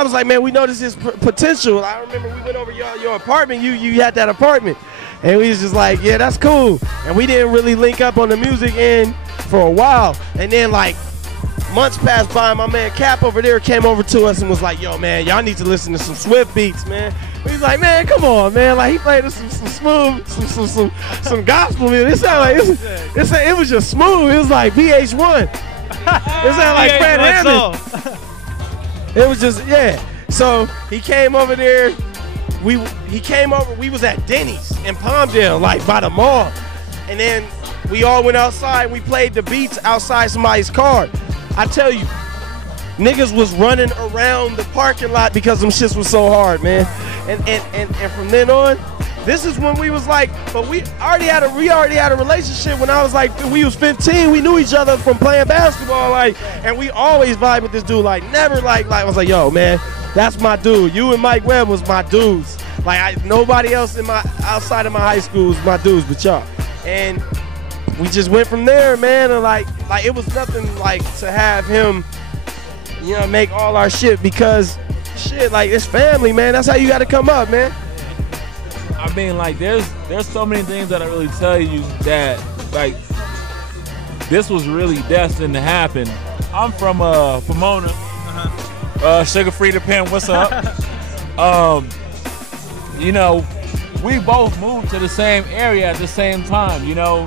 I was like, man, we noticed his potential. I remember we went over your apartment. You had that apartment. And we was just like, yeah, that's cool. And we didn't really link up on the music end for a while. And then like months passed by, my man Cap over there came over to us and was like, yo, man, y'all need to listen to some SWIFF beats, man. He's like, man, come on, man. Like he played us some smooth, some gospel music. It sounded like it was just smooth. It was like VH1. It sounded like Fred Hammond. It was just, yeah. So he came over there. He came over. We was at Denny's in Palmdale, like by the mall, and then we all went outside. And we played the beats outside somebody's car. I tell you, niggas was running around the parking lot because them shits was so hard, man. And from then on, this is when we was like, but we already had a relationship when I was like, we was 15. We knew each other from playing basketball, like, and we always vibe with this dude, like, never like I was like, yo, man, that's my dude. You and Mike Webb was my dudes. Like, nobody else outside of my high school was my dudes but y'all. And we just went from there, man, and like it was nothing like to have him, you know, make all our shit because shit, like, it's family, man. That's how you gotta come up, man. I mean, like, there's so many things that I really tell you that, like, this was really destined to happen. I'm from Pomona, Sugar Free to Pimp, what's up? You know, we both moved to the same area at the same time, you know?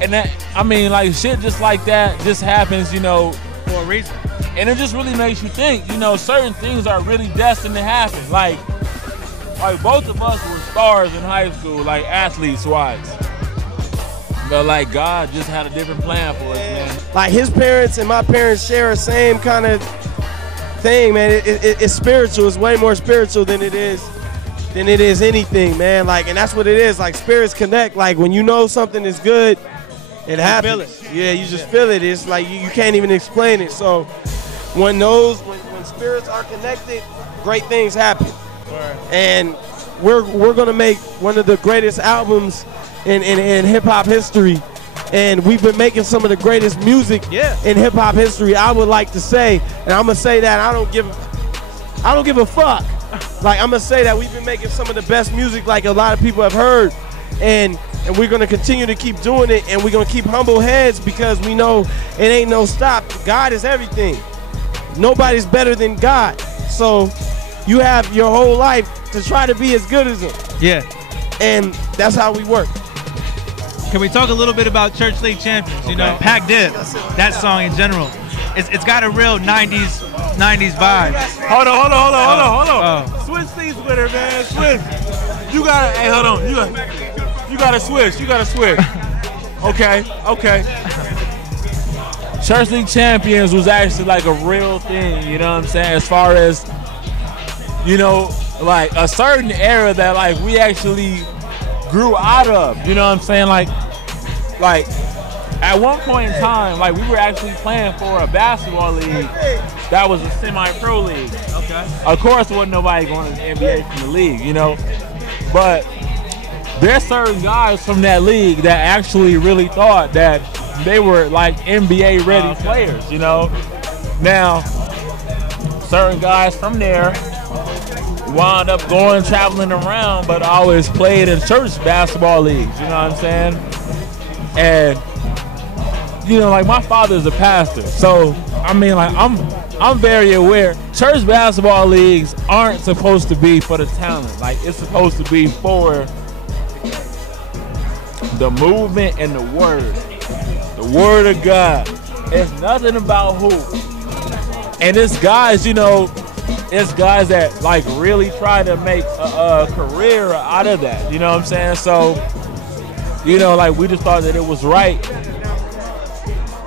And that, I mean, like, shit just like that just happens, you know, for a reason. And it just really makes you think, you know, certain things are really destined to happen. Like both of us were stars in high school, like athletes-wise. But like God just had a different plan for us, man. Like his parents and my parents share the same kind of thing, man. It's spiritual. It's way more spiritual than it is anything, man. Like, and that's what it is. Like spirits connect. Like when you know something is good, it happens. You feel it. Yeah, you just feel it. It's like you can't even explain it. So when spirits are connected, great things happen. And we're gonna make one of the greatest albums in hip hop history, and we've been making some of the greatest music in hip hop history. I would like to say, and I'm gonna say that I don't give a fuck. Like I'm gonna say that we've been making some of the best music like a lot of people have heard, and we're gonna continue to keep doing it, and we're gonna keep humble heads because we know it ain't no stop. God is everything. Nobody's better than God. So you have your whole life to try to be as good as him. Yeah. And that's how we work. Can we talk a little bit about Church League Champions? You know, Pac Div, that song in general. It's got a real 90s vibe. Hold on. Switch seats with her, man. Switch. You gotta, hey, hold on. You gotta switch. Okay. Church League Champions was actually like a real thing, you know what I'm saying? As far as, you know, like a certain era that like we actually grew out of, you know what I'm saying? Like at one point in time, like we were actually playing for a basketball league that was a semi-pro league. Okay. Of course, wasn't nobody going to the NBA from the league, you know, but there's certain guys from that league that actually really thought that they were like NBA ready players, you know. Now, certain guys from there wound up traveling around, but always played in church basketball leagues, you know what I'm saying? And, you know, like my father's a pastor, so I mean, like I'm very aware church basketball leagues aren't supposed to be for the talent. Like it's supposed to be for the movement and the word of God. It's nothing about who. And it's guys, you know, it's guys that like really try to make a career out of that. You know what I'm saying? So, you know, like we just thought that it was right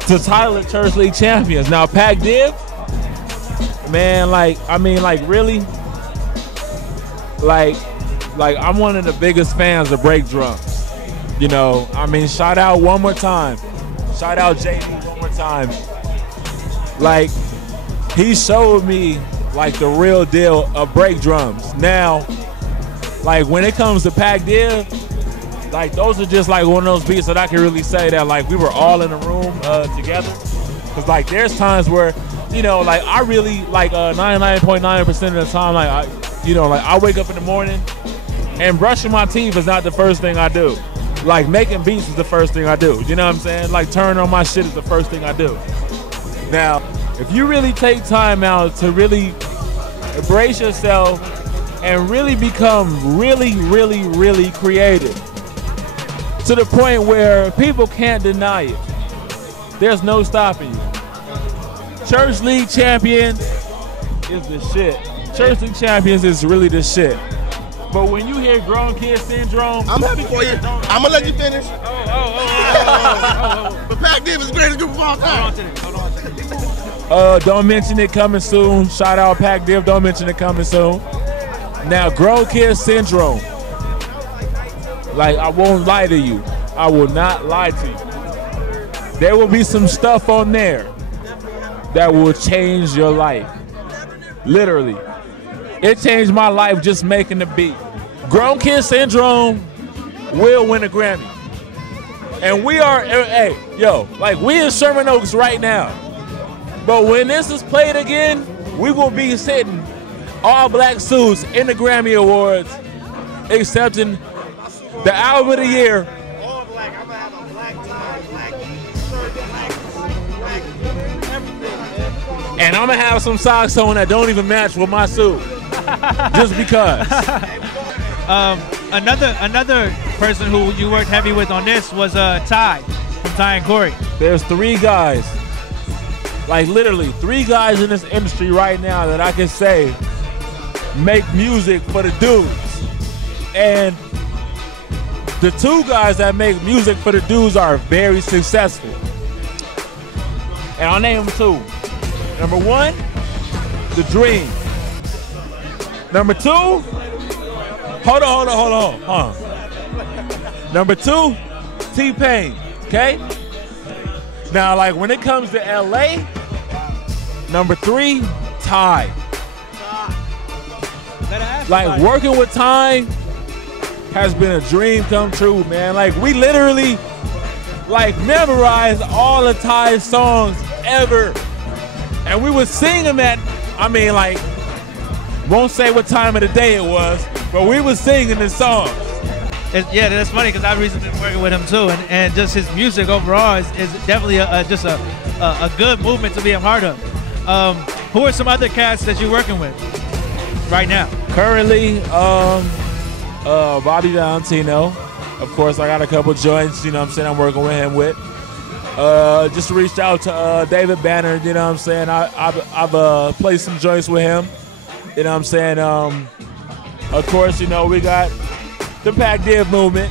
to title it Church League Champions. Now, Pac Div, man, like, I mean, like really, like I'm one of the biggest fans of break drums. You know, I mean, shout out one more time. Shout out JD one more time. Like, he showed me like the real deal of break drums. Now, like when it comes to Pac Div, like those are just like one of those beats that I can really say that like we were all in a room together. Cause like there's times where you know, like I really like 99.9% of the time, like I wake up in the morning and brushing my teeth is not the first thing I do. Like making beats is the first thing I do. You know what I'm saying? Like turning on my shit is the first thing I do. Now, if you really take time out to really embrace yourself and really become really, really, really creative to the point where people can't deny it, there's no stopping you. Church League Champions is the shit. Church League Champions is really the shit. But when you hear Grown Kid Syndrome, I'm happy for you. I'm gonna let you finish. But Pac Div is the greatest group of all time. Hold on. Don't mention it coming soon. Shout out Pac Div. Don't mention it coming soon. Now, Grown Kid Syndrome. Like, I won't lie to you. I will not lie to you. There will be some stuff on there that will change your life. Literally. It changed my life just making the beat. Grown Kid Syndrome will win a Grammy. And we are, hey, yo, like we in Sherman Oaks right now. But when this is played again, we will be sitting all black suits in the Grammy Awards, accepting the album of the year. All black. I'm gonna have a black tie, black shirt, black everything, man. And I'm gonna have some socks on that don't even match with my suit. Just because. Another person who you worked heavy with on this was Ty from Ty and Corey. There's 3 guys, like literally 3 guys in this industry right now that I can say make music for the dudes. And the 2 guys that make music for the dudes are very successful. And I'll name them 2. Number 1, The Dream. Number 2, hold on. Number 2, T-Pain, okay? Now, like when it comes to LA, number 3, Ty. Like working with Ty has been a dream come true, man. Like we literally like memorized all of Ty's songs ever. And we would sing them at, I mean like, won't say what time of the day it was, but we was singing the songs. Yeah, that's funny because I've recently been working with him too, and just his music overall is definitely just a good movement to be a part of. Who are some other cats that you're working with right now? Currently, Bobby Valentino. Of course, I got a couple joints, you know what I'm saying, I'm working with him with. Just reached out to David Banner, you know what I'm saying. I've played some joints with him. You know what I'm saying? Of course, you know, we got the Pac Div movement.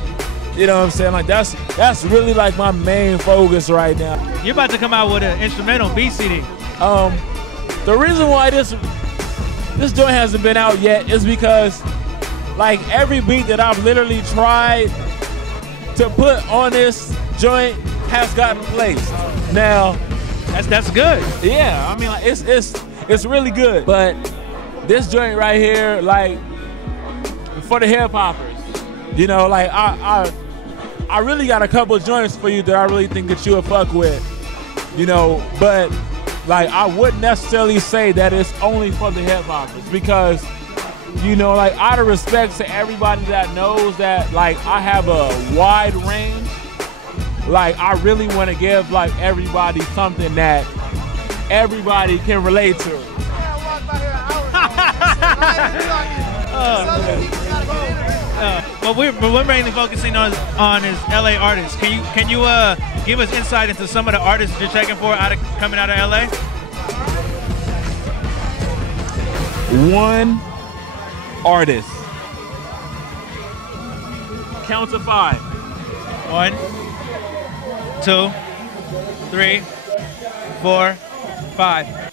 You know what I'm saying? Like that's really like my main focus right now. You're about to come out with an instrumental beat CD. The reason why this joint hasn't been out yet is because like every beat that I've literally tried to put on this joint has gotten placed. Now, that's good. Yeah, I mean like it's really good. But this joint right here, like for the hip hoppers, you know, like I really got a couple of joints for you that I really think that you would fuck with, you know. But like I wouldn't necessarily say that it's only for the hip hoppers because, you know, like out of respect to everybody that knows that like I have a wide range, like I really want to give like everybody something that everybody can relate to. But we're mainly focusing on his LA artists. Can you give us insight into some of the artists you're checking for coming out of LA? One artist. Count to 5. 1, 2, 3, 4, 5.